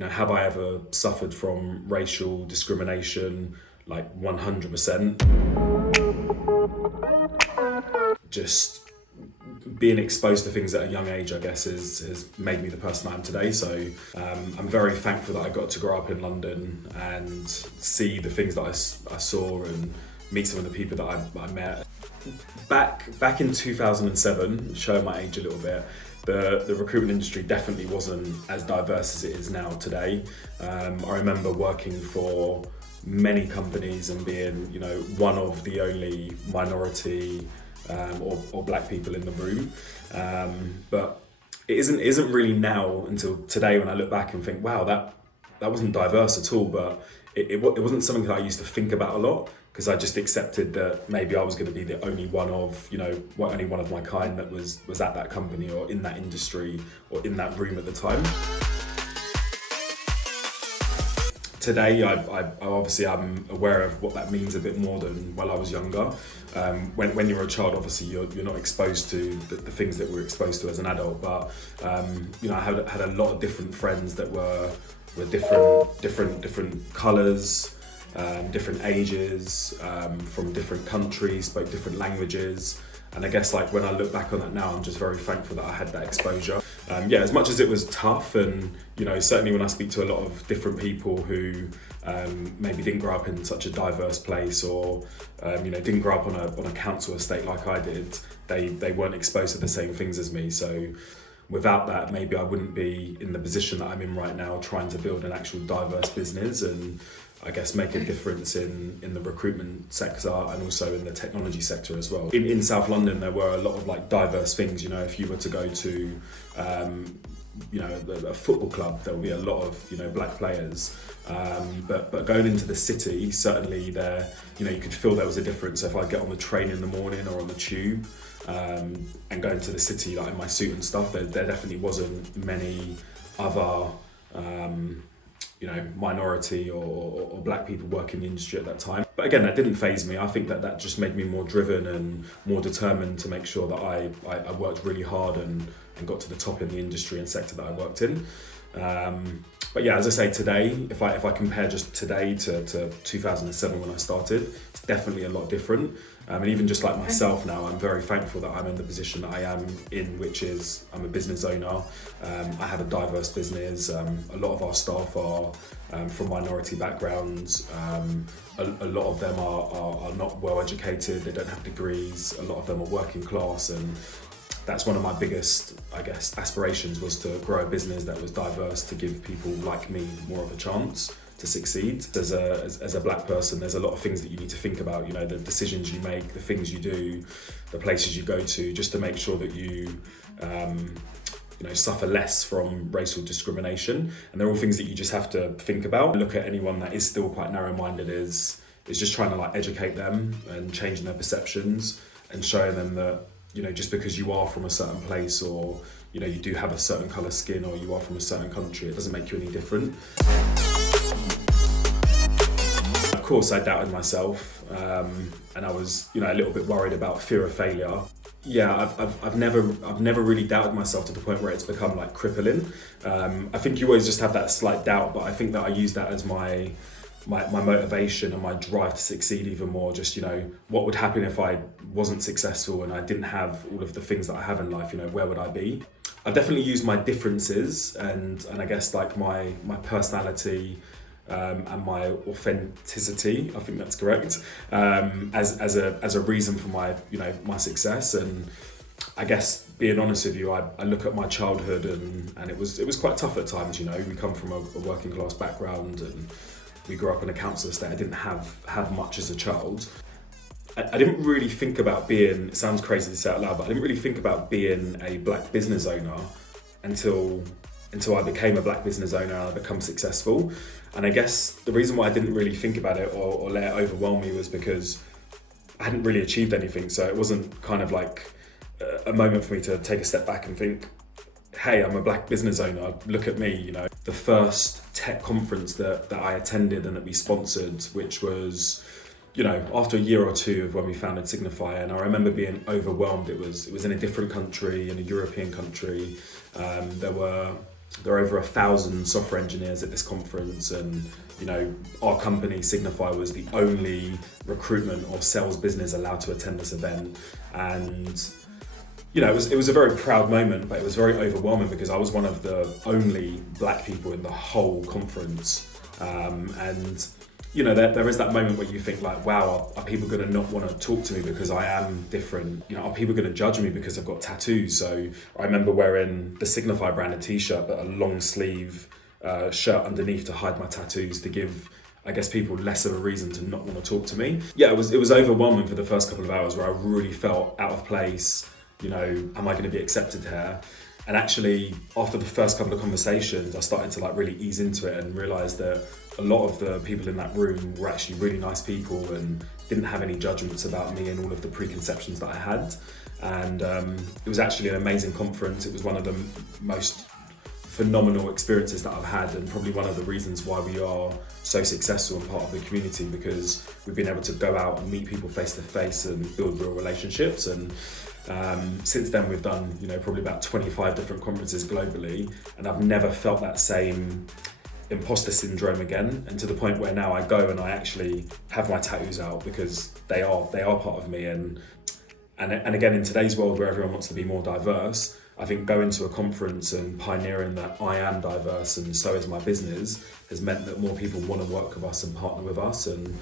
Have I ever suffered from racial discrimination? Like 100%. Just being exposed to things at a young age, I guess, has made me the person I am today. So I'm very thankful that I got to grow up in London and see the things that I saw and meet some of the people that I met. Back in 2007, showing my age a little bit, the recruitment industry definitely wasn't as diverse as it is now today. I remember working for many companies and being, one of the only minority or black people in the room. But it isn't really now until today when I look back and think, wow, that wasn't diverse at all. But it wasn't something that I used to think about a lot, because I just accepted that maybe I was going to be the only one of, only one of my kind that was at that company or in that industry or in that room at the time. Today, I obviously I'm aware of what that means a bit more than while I was younger. When you're a child, obviously you're not exposed to the things that we're exposed to as an adult. But I had a lot of different friends that were different colours, different ages, from different countries, spoke different languages. And I guess like when I look back on that now, I'm just very thankful that I had that exposure. As much as it was tough, and certainly when I speak to a lot of different people who maybe didn't grow up in such a diverse place, or didn't grow up on a council estate like I did, they weren't exposed to the same things as me. So without that, maybe I wouldn't be in the position that I'm in right now, trying to build an actual diverse business and I guess make a difference in the recruitment sector and also in the technology sector as well. In South London, there were a lot of like diverse things. If you were to go to a football club, there would be a lot of black players. But going into the city, certainly there, you could feel there was a difference. So if I get on the train in the morning or on the tube, and going to the city like in my suit and stuff, there definitely wasn't many other minority or black people working in the industry at that time. But again, that didn't faze me. I think that just made me more driven and more determined to make sure that I worked really hard and got to the top in the industry and sector that I worked in. But yeah, as I say, today, if I compare just today to 2007 when I started, it's definitely a lot different. And even just like myself now, I'm very thankful that I'm in the position that I am in, which is I'm a business owner. I have a diverse business. A lot of our staff are from minority backgrounds. A lot of them are not well educated. They don't have degrees. A lot of them are working class, and that's one of my biggest, I guess, aspirations, was to grow a business that was diverse, to give people like me more of a chance to succeed. As a black person, there's a lot of things that you need to think about, the decisions you make, the things you do, the places you go to, just to make sure that you suffer less from racial discrimination. And they're all things that you just have to think about. Look at anyone that is still quite narrow-minded is just trying to like educate them and changing their perceptions and showing them that, just because you are from a certain place, or, you do have a certain colour skin, or you are from a certain country, it doesn't make you any different. Of course, I doubted myself, and I was, a little bit worried about fear of failure. Yeah, I've never really doubted myself to the point where it's become like crippling. I think you always just have that slight doubt, but I think that I use that as my motivation and my drive to succeed even more. Just, what would happen if I wasn't successful and I didn't have all of the things that I have in life, where would I be? I've definitely used my differences and I guess like my personality, and my authenticity, I think that's correct, as a reason for my my success. And I guess, being honest with you, I look at my childhood and it was quite tough at times. We come from a working class background and we grew up in a council estate. I didn't have much as a child. I didn't really think about being, it sounds crazy to say out loud, but I didn't really think about being a black business owner until I became a black business owner and I become successful. And I guess the reason why I didn't really think about it or let it overwhelm me was because I hadn't really achieved anything. So it wasn't kind of like a moment for me to take a step back and think, hey, I'm a black business owner, look at me. The first tech conference that I attended and that we sponsored, which was, after a year or two of when we founded Signify, and I remember being overwhelmed. It was in a different country, in a European country. There were there are over 1,000 software engineers at this conference, and our company Signify was the only recruitment or sales business allowed to attend this event. And it was a very proud moment, but it was very overwhelming because I was one of the only black people in the whole conference. And there is that moment where you think like, wow, are people going to not want to talk to me because I am different? Are people going to judge me because I've got tattoos? So I remember wearing the Signify branded t-shirt, but a long sleeve shirt underneath to hide my tattoos, to give, I guess, people less of a reason to not want to talk to me. Yeah, it was overwhelming for the first couple of hours where I really felt out of place. Am I going to be accepted here? And actually, after the first couple of conversations, I started to like really ease into it and realize that a lot of the people in that room were actually really nice people and didn't have any judgments about me and all of the preconceptions that I had. And it was actually an amazing conference. It was one of the most phenomenal experiences that I've had, and probably one of the reasons why we are so successful and part of the community, because we've been able to go out and meet people face to face and build real relationships. And since then we've done probably about 25 different conferences globally, and I've never felt that same imposter syndrome again, and to the point where now I go and I actually have my tattoos out because they are part of me. And again, in today's world where everyone wants to be more diverse, I think going to a conference and pioneering that I am diverse and so is my business has meant that more people want to work with us and partner with us. And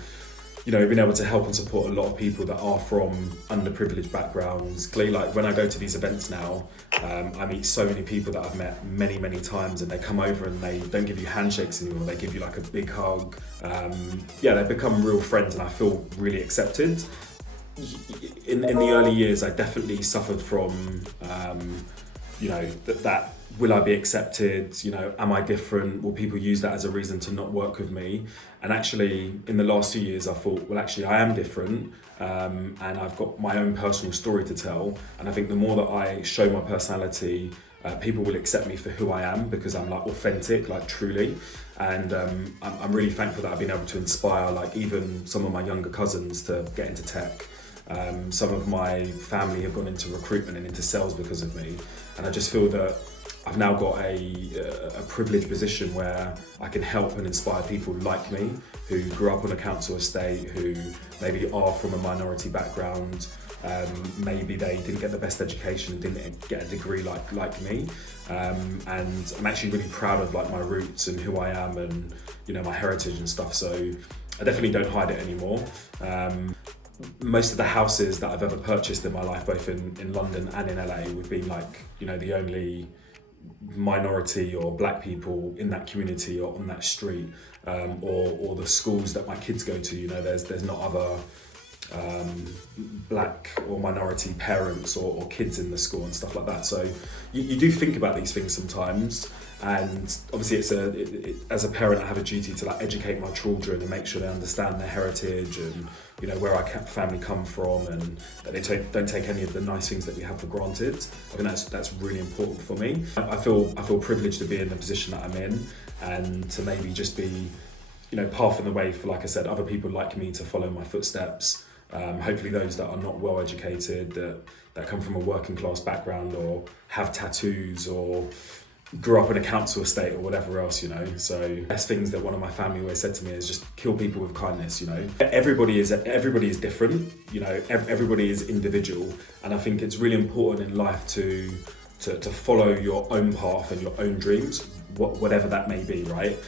we've been able to help and support a lot of people that are from underprivileged backgrounds. Clearly, like when I go to these events now, I meet so many people that I've met many, many times, and they come over and they don't give you handshakes anymore. They give you like a big hug. They become real friends, and I feel really accepted. In the early years, I definitely suffered from, that will I be accepted? Am I different? Will people use that as a reason to not work with me? And actually, in the last few years, I thought, well, actually, I am different, and I've got my own personal story to tell. And I think the more that I show my personality, people will accept me for who I am, because I'm like authentic, like truly. And I'm really thankful that I've been able to inspire like even some of my younger cousins to get into tech. Some of my family have gone into recruitment and into sales because of me. And I just feel that I've now got a privileged position where I can help and inspire people like me, who grew up on a council estate, who maybe are from a minority background. Maybe they didn't get the best education and didn't get a degree like me. And I'm actually really proud of like my roots and who I am and my heritage and stuff. So I definitely don't hide it anymore. Most of the houses that I've ever purchased in my life, both in London and in LA, we've been like, the only minority or black people in that community or on that street, or the schools that my kids go to. There's not other black or minority parents or kids in the school and stuff like that. So you do think about these things sometimes, and obviously as a parent I have a duty to like educate my children and make sure they understand their heritage and where our family come from, and that they don't take any of the nice things that we have for granted. I think that's really important for me. I feel privileged to be in the position that I'm in, and to maybe just be pathing the way for, like I said, other people like me to follow my footsteps. Hopefully those that are not well educated, that come from a working class background or have tattoos or grew up in a council estate or whatever else, So best things that one of my family always said to me is just kill people with kindness, Everybody is different, everybody is individual. And I think it's really important in life to follow your own path and your own dreams, whatever that may be, right?